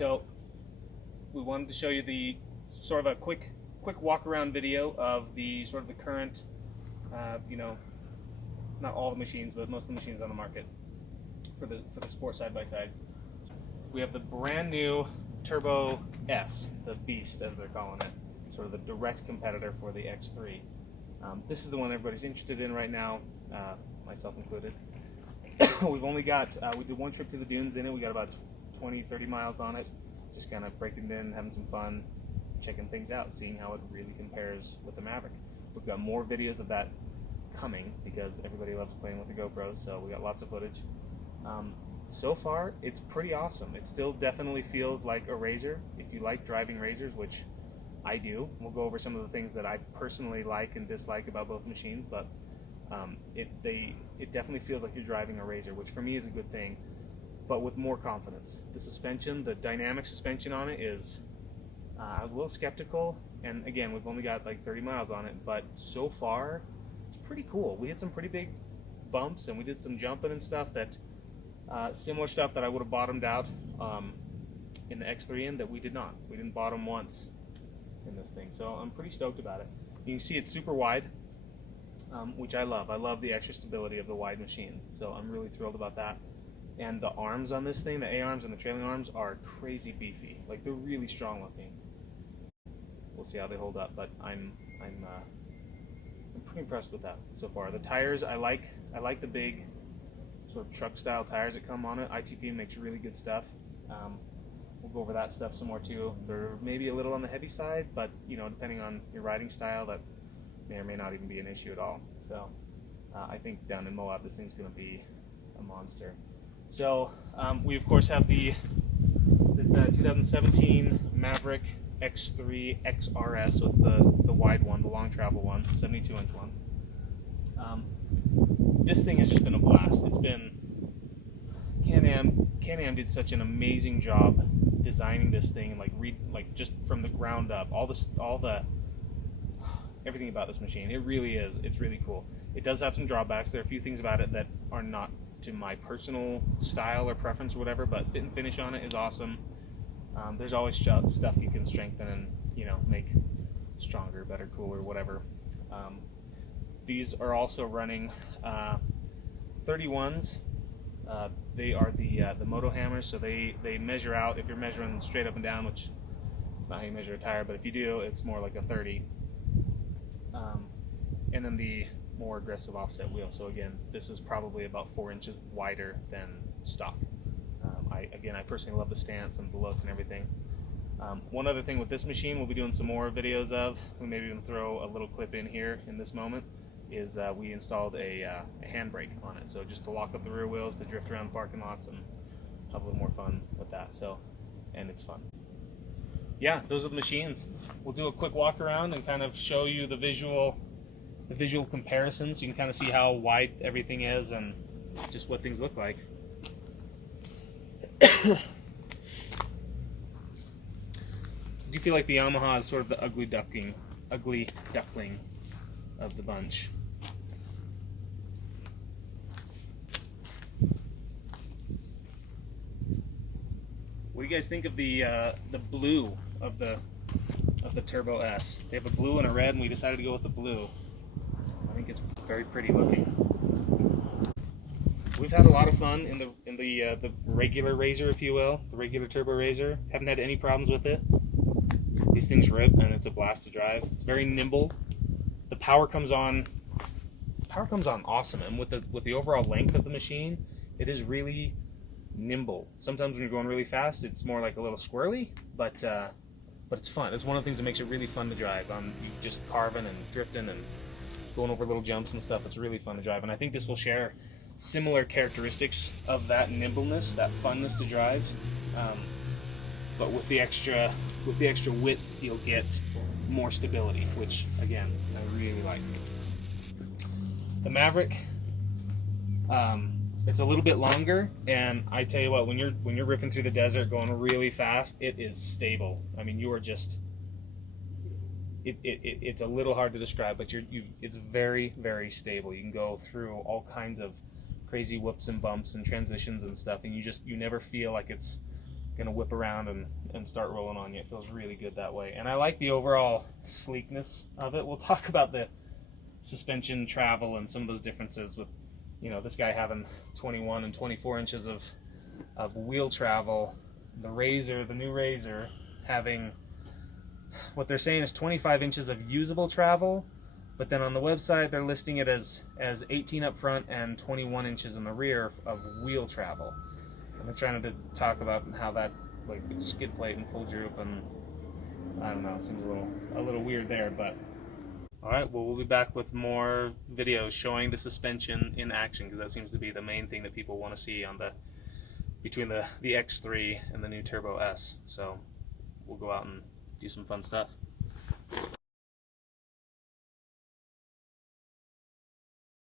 So we wanted to show you the sort of a quick walk around video of the sort of the current, you know, not all the machines, but most of the machines on the market for the sport side by sides. We have the brand new Turbo S, the Beast as they're calling it, sort of the direct competitor for the X3. This is the one everybody's interested in right now, myself included. We've only got, we did one trip to the dunes in it. We got about 20-30 miles on it, just kind of breaking it in, having some fun, checking things out, seeing how it really compares with the Maverick. We've got more videos of that coming because everybody loves playing with the GoPros, so we got lots of footage. So far, it's pretty awesome. It still definitely feels like a RZR. If you like driving RZRs, which I do, we'll go over some of the things that I personally like and dislike about both machines, but it definitely feels like you're driving a RZR, which for me is a good thing, but with more confidence. The suspension, the dynamic suspension on it is, I was a little skeptical, and again, we've only got like 30 miles on it, but so far, it's pretty cool. We hit some pretty big bumps, and we did some jumping and stuff that, similar stuff that I would have bottomed out in the X3 that we did not. We didn't bottom once in this thing, so I'm pretty stoked about it. You can see it's super wide, which I love. I love the extra stability of the wide machines, so I'm really thrilled about that. And the arms on this thing, the A-arms and the trailing arms, are crazy beefy. Like, they're really strong looking. We'll see how they hold up, but I'm pretty impressed with that so far. The tires, I like the big sort of truck style tires that come on it. ITP makes really good stuff. We'll go over that stuff some more too. They're maybe a little on the heavy side, but you know, depending on your riding style, that may or may not even be an issue at all. So I think down in Moab, this thing's going to be a monster. So we of course have the 2017 Maverick X3 Xr S, so it's the wide one, the long travel one, 72-inch one. This thing has just been a blast. It's been CanAm did such an amazing job designing this thing, and like just from the ground up, everything about this machine. It really is. It's really cool. It does have some drawbacks. There are a few things about it that are not to my personal style or preference or whatever, but fit and finish on it is awesome. There's always stuff you can strengthen and, you know, make stronger, better, cooler, whatever. These are also running 31s. They are the Moto hammers, so they measure out, if you're measuring straight up and down, which is not how you measure a tire, but if you do, it's more like a 30. And then the more aggressive offset wheel. So again, this is probably about 4 inches wider than stock. I personally love the stance and the look and everything. One other thing with this machine, we'll be doing some more videos of, we maybe even throw a little clip in here in this moment, is we installed a handbrake on it. So just to lock up the rear wheels, to drift around parking lots and have a little more fun with that. So, and it's fun. Yeah, those are the machines. We'll do a quick walk around and kind of show you the visual comparisons. You can kind of see how wide everything is and just what things look like. Do you feel like the Yamaha is sort of the ugly duckling of the bunch? What do you guys think of the blue of the Turbo S? They have a blue and a red, and we decided to go with the blue. I think it's very pretty looking. We've had a lot of fun in the regular RZR, if you will, the regular Turbo RZR. Haven't had any problems with it. These things rip, and it's a blast to drive. It's very nimble. The power comes on awesome, and with the overall length of the machine, it is really nimble. Sometimes when you're going really fast, it's more like a little squirrely, but it's fun. It's one of the things that makes it really fun to drive. You just carving and drifting and going over little jumps and stuff. It's really fun to drive, and I think this will share similar characteristics of that nimbleness, that funness to drive, but with the extra width, you'll get more stability, which again I really like. The Maverick, it's a little bit longer, and I tell you what, when you're ripping through the desert going really fast, it is stable. I mean, you are just it's a little hard to describe, but it's very, very stable. You can go through all kinds of crazy whoops and bumps and transitions and stuff, and you never feel like it's gonna whip around and start rolling on you. It feels really good that way. And I like the overall sleekness of it. We'll talk about the suspension travel and some of those differences with, you know, this guy having 21 and 24 inches of wheel travel. The RZR, the new RZR, having what they're saying is 25 inches of usable travel, but then on the website they're listing it as 18 up front and 21 inches in the rear of wheel travel. And they're trying to talk about how that, like, skid plate and full droop, and I don't know, it seems a little weird there. But all right, well, we'll be back with more videos showing the suspension in action, because that seems to be the main thing that people want to see on between the X3 and the new Turbo S. So we'll go out and do some fun stuff.